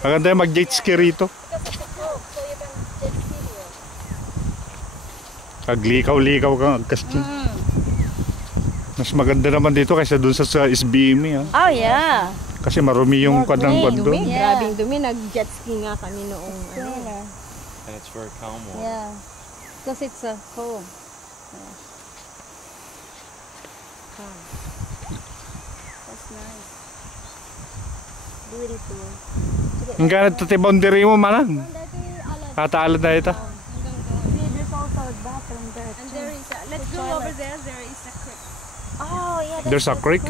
Maganda yung mag-jet ski rito. Kaglikaw-likaw ka agkastin. Mas maganda naman dito kaysa dun sa SBM. Oh yeah. Kasi marumi yung kwadang kwado. Grabing dumi. Nag-jet ski nga kami noong And it's very calm water. Yeah. Because it's a home. Calm. That's nice. Beautiful. Ang ganit ito boundary mo manang. Kataalad na ito. There's also a bathroom there. And there is a, let's go over there. There is a creek. Oh yeah. There's a creek.